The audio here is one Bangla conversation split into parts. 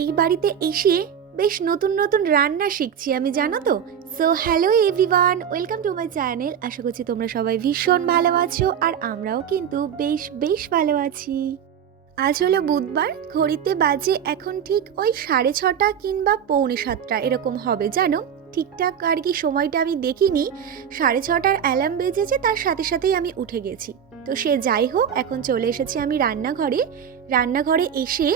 এই বাড়িতে এসে বেশ নতুন নতুন রান্না শিখছি আমি, জানো তো? So hello everyone welcome to my channel আশা করছি তোমরা সবাই ভীষণ ভালো আছো আর আমরাও কিন্তু বেশ বেশ ভালো আছি। আজ হলো বুধবার, ঘড়িতে বাজে এখন ঠিক ওই সাড়ে ছটা কিংবা পৌনে সাতটা, এরকম হবে, জানো? ঠিকঠাক আর কি সময়টা আমি দেখিনি। সাড়ে ছটার অ্যালার্ম বেজেছে, তার সাথে সাথেই আমি উঠে গেছি। তো সে যাই হোক, এখন চলে এসেছি আমি রান্নাঘরে। রান্নাঘরে এসে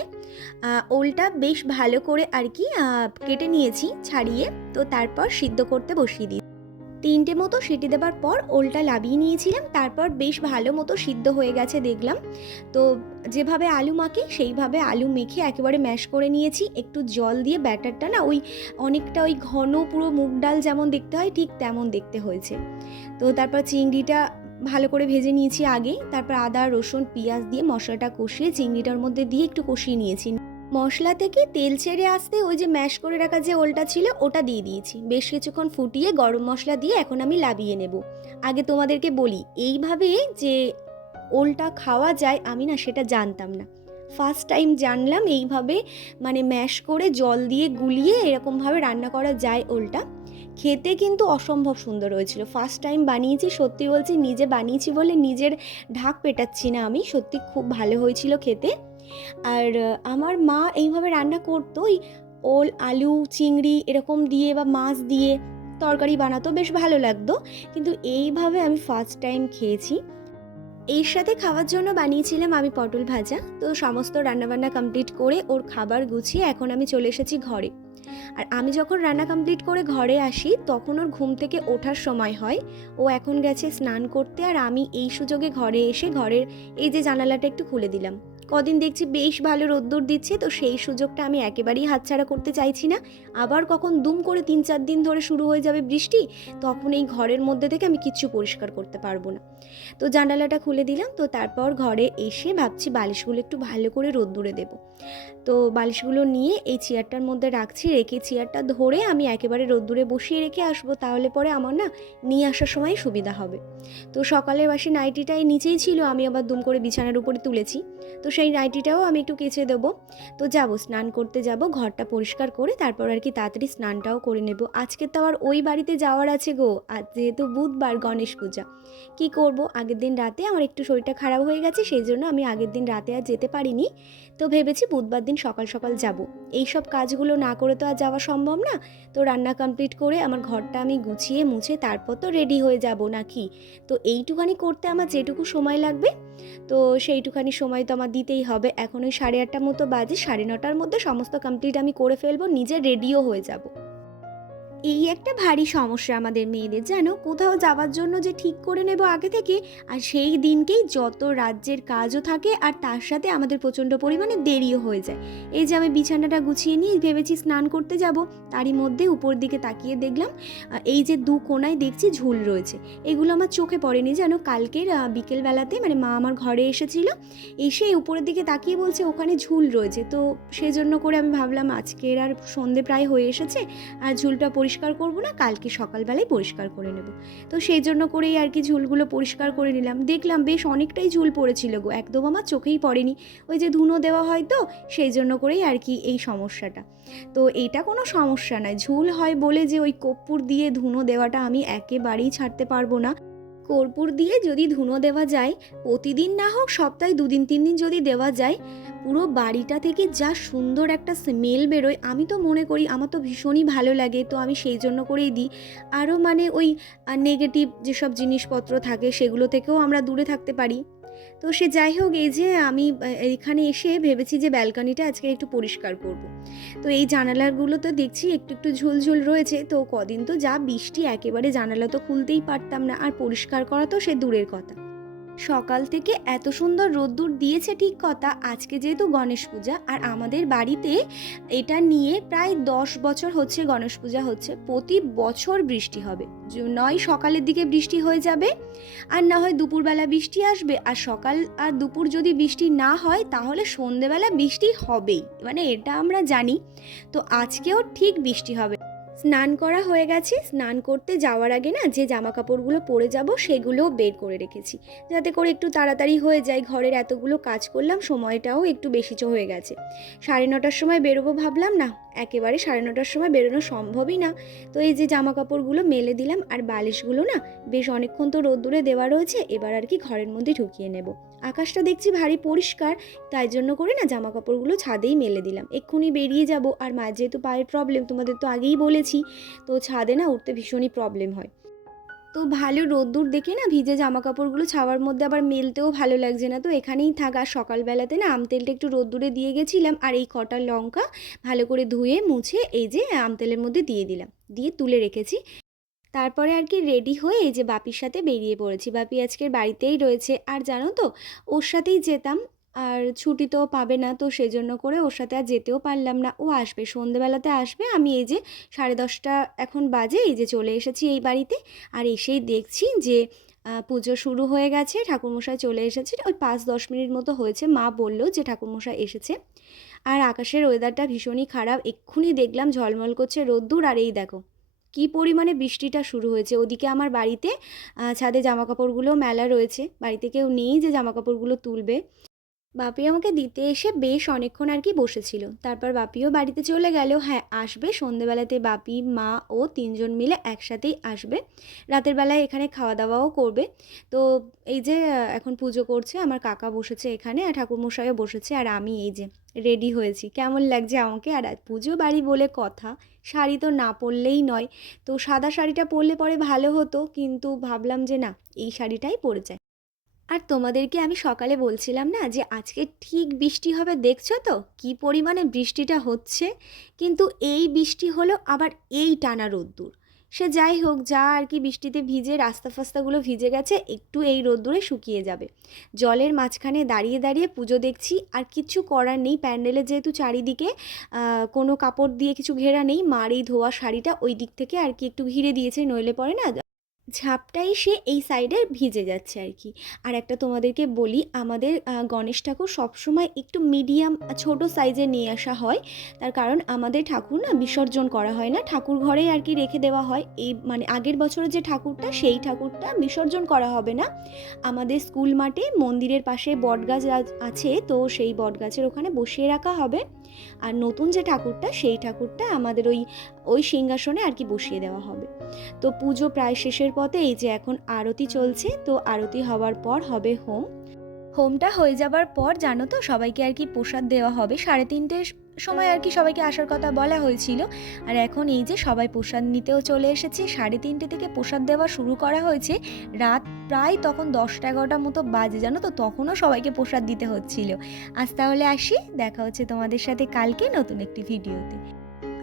ওলটা বেশ ভালো করে আর কি কেটে নিয়েছি ছাড়িয়ে। তো তারপর সিদ্ধ করতে বসিয়ে দিই। তিনটে মতো সিটি দেবার পর ওলটা লাবিয়ে নিয়েছিলাম। তারপর বেশ ভালো মতো সিদ্ধ হয়ে গেছে দেখলাম। তো যেভাবে আলু মাখি, সেইভাবে আলু মেখে একেবারে ম্যাশ করে নিয়েছি। একটু জল দিয়ে ব্যাটারটা না ওই অনেকটা ওই ঘন পুরো মুগ ডাল যেমন দেখতে হয়, ঠিক তেমন দেখতে হয়েছে। তো তারপর চিংড়িটা ভালো করে ভেজে নিয়েছি আগে, তারপর আদা, রসুন, পেঁয়াজ দিয়ে মশলাটা কষিয়ে চিংড়িটার মধ্যে দিয়ে একটু কষিয়ে নিয়েছি। মশলা থেকে তেল ছেড়ে আসতে ওই যে ম্যাশ করে রাখা যে ওলটা ছিল ওটা দিয়ে দিয়েছি। বেশ কিছুক্ষণ ফুটিয়ে গরম মশলা দিয়ে এখন আমি লাবিয়ে নেব। আগে তোমাদেরকে বলি, এইভাবে যে ওলটা খাওয়া যায় আমি না সেটা জানতাম না। ফার্স্ট টাইম জানলাম এইভাবে মানে ম্যাশ করে জল দিয়ে গুলিয়ে এরকমভাবে রান্না করা যায় ওলটা। খেতে কিন্তু অসম্ভব সুন্দর হয়েছিল। ফার্স্ট টাইম বানিয়েছি, সত্যি বলছি নিজে বানিয়েছি বলে নিজের ঢাক পেটাচ্ছি না আমি, সত্যি খুব ভালো হয়েছিল খেতে। আর, আমার মা এইভাবে রান্না করতো ওই ওল, আলু, চিংড়ি এরকম দিয়ে বা মাছ দিয়ে তরকারি বানাতো, বেশ ভালো লাগতো। কিন্তু এইভাবে আমি ফার্স্ট টাইম খেয়েছি। এর সাথে খাওয়ার জন্য বানিয়েছিলাম আমি পটল ভাজা। তো সমস্ত রান্নাবান্না কমপ্লিট করে ওর খাবার গুছিয়ে এখন আমি চলে এসেছি ঘরে। আর আমি যখন রান্না কমপ্লিট করে ঘরে আসি, তখন ওর ঘুম থেকে ওঠার সময় হয়। ও এখন গেছে স্নান করতে আর আমি এই সুযোগে ঘরে এসে ঘরের এই যে জানালাটা একটু খুলে দিলাম। কদিন দেখছি বেশ ভালো রোদ্দুর দিচ্ছে, তো সেই সুযোগটা আমি একেবারেই হাতছাড়া করতে চাইছি না। আবার কখন দুম করে তিন চার দিন ধরে শুরু হয়ে যাবে বৃষ্টি, তখন এই ঘরের মধ্যে থেকে আমি কিচ্ছু পরিষ্কার করতে পারব না। তো জানালাটা খুলে দিলাম, তো তারপর ঘরে এসে ভাবছি বালিশগুলো একটু ভালো করে রোদ্দুরে দেবো। তো বালিশগুলো নিয়ে এই চেয়ারটার মধ্যে রাখছি, রেখে চেয়ারটা ধরে আমি একেবারে রোদ্দুরে বসিয়ে রেখে আসব, তাহলে পরে আমার না নিয়ে আসার সময় সুবিধা হবে। তো সকালের বাসি নাইটিটাই নিচেই ছিল, আমি আবার দুম করে বিছানার উপরে তুলেছি। তো সেই নাইটিটাও আমি একটু কেচে দেবো। তো যাব, স্নান করতে যাব, ঘরটা পরিষ্কার করে তারপর আর কি তাড়াতাড়ি স্নানটাও করে নেব। আজকে তো আবার ওই বাড়িতে যাওয়ার আছে গো, আর যেহেতু বুধবার গণেশ পূজা। কি করব? আগের দিন রাতে আমার একটু শরীরটা খারাপ হয়ে গেছে, সেই জন্য আমি আগের দিন রাতে আর যেতে পারিনি। তো ভেবেছি বুধবার দিন সকাল সকাল যাব। এই সব কাজগুলো না করে তো আর যাওয়া সম্ভব না। তো রান্না কমপ্লিট করে আমার ঘরটা আমি গুছিয়ে মুছে তারপর তো রেডি হয়ে যাব নাকি? তো এইটুখানি করতে আমার যেটুকু সময় লাগবে তো সেইটুখানি সময় তো আমার দিতেই হবে। এখন ওই সাড়ে আটটার মতো বাজে, সাড়ে নটার মধ্যে সমস্ত কমপ্লিট আমি করে ফেলব, নিজে রেডিও হয়ে যাব। এই একটা ভারী সমস্যা আমাদের মেয়েদের যেন কোথাও যাওয়ার জন্য যে ঠিক করে নেব আগে থেকে, আর সেই দিনকেই যত রাজ্যের কাজও থাকে, আর তার সাথে আমাদের প্রচণ্ড পরিমাণে দেরিও হয়ে যায়। এই যে আমি বিছানাটা গুছিয়ে নিয়ে ভেবেছি স্নান করতে যাব, তারই মধ্যে উপর দিকে তাকিয়ে দেখলাম এই যে দু কোনায় দেখছি ঝুল রয়েছে। এগুলো আমার চোখে পড়েনি যেন কালকের বিকেলবেলাতে মানে মা আমার ঘরে এসেছিল, এসে উপরের দিকে তাকিয়ে বলছে, ওখানে ঝুল রয়েছে। তো সেজন্য করে আমি ভাবলাম, আজকের আর সন্ধে প্রায় হয়ে এসেছে, আর ঝুলটা পরিষ্কার করব না, কালকে সকালবেলায় পরিষ্কার করে নেব। তো সেই জন্য করেই আর কি ঝুলগুলো পরিষ্কার করে নিলাম। দেখলাম বেশ অনেকটাই ঝুল পড়েছিল গো, একদম আমার চোখেই পড়েনি। ওই যে ধুনো দেওয়া হয় তো, সেই জন্য করেই আর কি এই সমস্যাটা। তো এটা কোনো সমস্যা নয়, ঝুল হয় বলে যে ওই কর্পূর দিয়ে ধুনো দেওয়াটা আমি একেবারেই ছাড়তে পারব না। কর্পূর দিয়ে যদি ধুনো দেওয়া যায়, প্রতিদিন না হোক সপ্তাহে দুদিন, তিন দিন যদি দেওয়া যায়, পুরো বাড়িটা থেকে যা সুন্দর একটা স্মেল বেরোয়, আমি তো মনে করি আমার তো ভীষণই ভালো লাগে, তো আমি সেই জন্য করেই দিই। আরও মানে ওই নেগেটিভ যেসব জিনিসপত্র থাকে, সেগুলো থেকেও আমরা দূরে থাকতে পারি। তো সে যাই হোক এই যে আমি এখানে এসে ভেবেছি যে ব্যালকনিটা আজকে একটু পরিষ্কার করব। তো এই জানালাগুলো তো দেখছি একটু একটু ঝুলঝুল রয়েছে। তো কদিন তো যা বৃষ্টি, একেবারে জানালা তো খুলতেই পারতাম না। আর পরিষ্কার করা তো সে দূরের কথা। সকাল থেকে এত সুন্দর রোদ্দুর দিয়েছে ঠিক কথা। আজকে যেহেতু গণেশ পূজা আর আমাদের বাড়িতে এটা নিয়ে প্রায় দশ বছর হচ্ছে গণেশ পূজা হচ্ছে। প্রতি বছর বৃষ্টি হবে। নয় সকালের দিকে বৃষ্টি হয়ে যাবে আর না হয় দুপুরবেলা বৃষ্টি আসবে। আর সকাল আর দুপুর যদি বৃষ্টি না হয় তাহলে সন্ধেবেলা বৃষ্টি হবেই। মানে এটা আমরা জানি। তো আজকেও ঠিক বৃষ্টি হবে। স্নান করা হয়ে গেছে। স্নান করতে যাওয়ার আগে না যে জামা কাপড়গুলো পরে যাব সেগুলোও বের করে রেখেছি। যাতে করে একটু তাড়াতাড়ি হয়ে যায়। ঘরের এতগুলো কাজ করলাম, সময়টাও একটু বেশি হয়ে গেছে। সাড়ে নটার সময় বেরোবো ভাবলাম, না একেবারে সাড়ে নটার সময় বেরোনো সম্ভবই না। তো এই যে জামা কাপড়গুলো মেলে দিলাম আর বালিশগুলো না বেশ অনেকক্ষণ তো রোদ্দুরে দেওয়া রয়েছে, এবার আর কি ঘরের মধ্যে ঢুকিয়ে নেব। আকাশটা দেখছি ভারী পরিষ্কার, তাই জন্য করে না জামা কাপড়গুলো ছাদেই মেলে দিলাম। এক্ষুনি বেরিয়ে যাব, আর মায়ের যেহেতু পায়ের প্রবলেম তোমাদের তো আগেই বলেছি, তো ছাদে না উঠতে ভীষণই প্রবলেম হয়। তো ভালো রোদ্দুর দেখে না ভিজে জামা কাপড়গুলো ছাওয়ার মধ্যে আবার মেলতেও ভালো লাগছে না। তো এখানেই থাক, আর সকালবেলাতে না আম তেলটা একটু রোদ্দুরে দিয়ে গেছিলাম, আর এই কটা লঙ্কা ভালো করে ধুয়ে, মুছে এই যে আম তেলের মধ্যে দিয়ে দিলাম। দিয়ে তুলে রেখেছি। তারপরে আর কি রেডি হয়ে এই যে বাপির সাথে বেরিয়ে পড়েছি। বাপি আজকের বাড়িতেই রয়েছে। আর জানো তো, ওর সাথেই যেতাম। আর ছুটি তো পাবে না, তো সেজন্য করে ওর সাথে আর যেতেও পারলাম না। ও আসবে, সন্ধেবেলাতে আসবে। আমি এই যে সাড়ে দশটা এখন বাজে, এই যে চলে এসেছি এই বাড়িতে। আর এসেই দেখছি যে পুজো শুরু হয়ে গেছে, ঠাকুরমশাই চলে এসেছে। ওই পাঁচ দশ মিনিট মতো হয়েছে, মা বলল যে ঠাকুরমশাই এসেছে। আর আকাশের ওয়েদারটা ভীষণই খারাপ, এক্ষুনি দেখলাম ঝলমল করছে রোদ্দুর। আর এই দেখো, কি পরিমাণে বৃষ্টিটা শুরু হয়েছে। ওদিকে আমার বাড়িতে ছাদে জামা কাপড়গুলো মেলা রয়েছে। বাড়িতে কেউ নেই যে জামা কাপড়গুলো তুলবে। বাপি আমাকে দিতে এসে বেশ অনেকক্ষণ আর কি বসেছিল। তারপর বাপিও বাড়িতে চলে গেল। হ্যাঁ আসবে। সন্ধেবেলাতে বাপি, মা ও তিনজন মিলে একসাথেই আসবে। রাতের বেলায় এখানে খাওয়া দাওয়াও করবে। তো এই যে, এখন পুজো করছে, আমার কাকা বসেছে এখানে আর ঠাকুরমশাইও বসেছে আর আমি এই যে, রেডি হয়েছি। কেমন লাগছে আমাকে? আর পুজো বাড়ি বলে কথা, শাড়ি তো না পরলেই নয়। তো সাদা শাড়িটা পরলে পরে ভালো হতো, কিন্তু ভাবলাম যে না, এই শাড়িটাই পরে যায় আর তোমাদেরকে আমি সকালে বলছিলাম না যে আজকে ঠিক বৃষ্টি হবে, দেখছ তো? কি পরিমাণে বৃষ্টিটা হচ্ছে। কিন্তু এই বৃষ্টি হলো আবার এই টানা রোদ্দুর। সে যাই হোক, যা আর কি বৃষ্টিতে ভিজে রাস্তা ফাস্তাগুলো ভিজে গেছে, একটু এই রোদ্দুরে শুকিয়ে যাবে। জলের মাঝখানে দাঁড়িয়ে দাঁড়িয়ে পুজো দেখছি, আর কিচ্ছু করার নেই। প্যান্ডেলের যেহেতু চারিদিকে কোনো কাপড় দিয়ে কিছু ঘেরা নেই, মার এই ধোয়া শাড়িটা ওই দিক থেকে আর কি একটু ঘিরে দিয়েছে, নইলে পরে না ঝাপটা এসে এই সাইডে ভিজে যাচ্ছে আর কি। আর একটা তোমাদেরকে বলি, আমাদের গণেশ ঠাকুর সবসময় একটু মিডিয়াম ছোট সাইজে নিয়ে আসা হয়। তার কারণ আমাদের ঠাকুর না বিসর্জন করা হয় না। ঠাকুর ঘরেই আর কি রেখে দেওয়া হয়। এই মানে আগের বছরের যে ঠাকুরটা, সেই ঠাকুরটা বিসর্জন করা হবে না। আমাদের স্কুল মাঠে মন্দিরের পাশে বটগাছ আছে, তো সেই বটগাছের ওখানে বসিয়ে রাখা হবে। আর নতুন যে ঠাকুরটা, সেই ঠাকুরটা আমাদের ওই ওই সিংহাসনে আর কি বসিয়ে দেওয়া হবে। তো পুজো প্রায় শেষের পথে এই যে এখন আরতি চলছে, তো আরতি হওয়ার পর হবে হোম। হোমটা হয়ে যাবার পর জানো তো সবাইকে আর কি প্রসাদ দেওয়া হবে। সাড়ে তিনটের সময় আর কি সবাইকে আসার কথা বলা হয়েছিল। আর এখন এই যে সবাই প্রসাদ নিতেও চলে এসেছে। সাড়ে তিনটে থেকে প্রসাদ দেওয়া শুরু করা হয়েছে। রাত প্রায় তখন দশটা এগারোটা মতো বাজে, জানো তো? তখনও সবাইকে প্রসাদ দিতে হচ্ছিল। আজ তাহলে আসি। দেখা হচ্ছে তোমাদের সাথে কালকে নতুন একটি ভিডিওতে।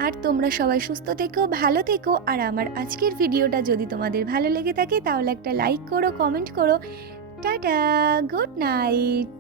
আর তোমরা সবাই সুস্থ থেকো, ভালো থেকো। আর আমার আজকের ভিডিওটা যদি তোমাদের ভালো লেগে থাকে, তাহলে একটা লাইক করো কমেন্ট করো। Tata good night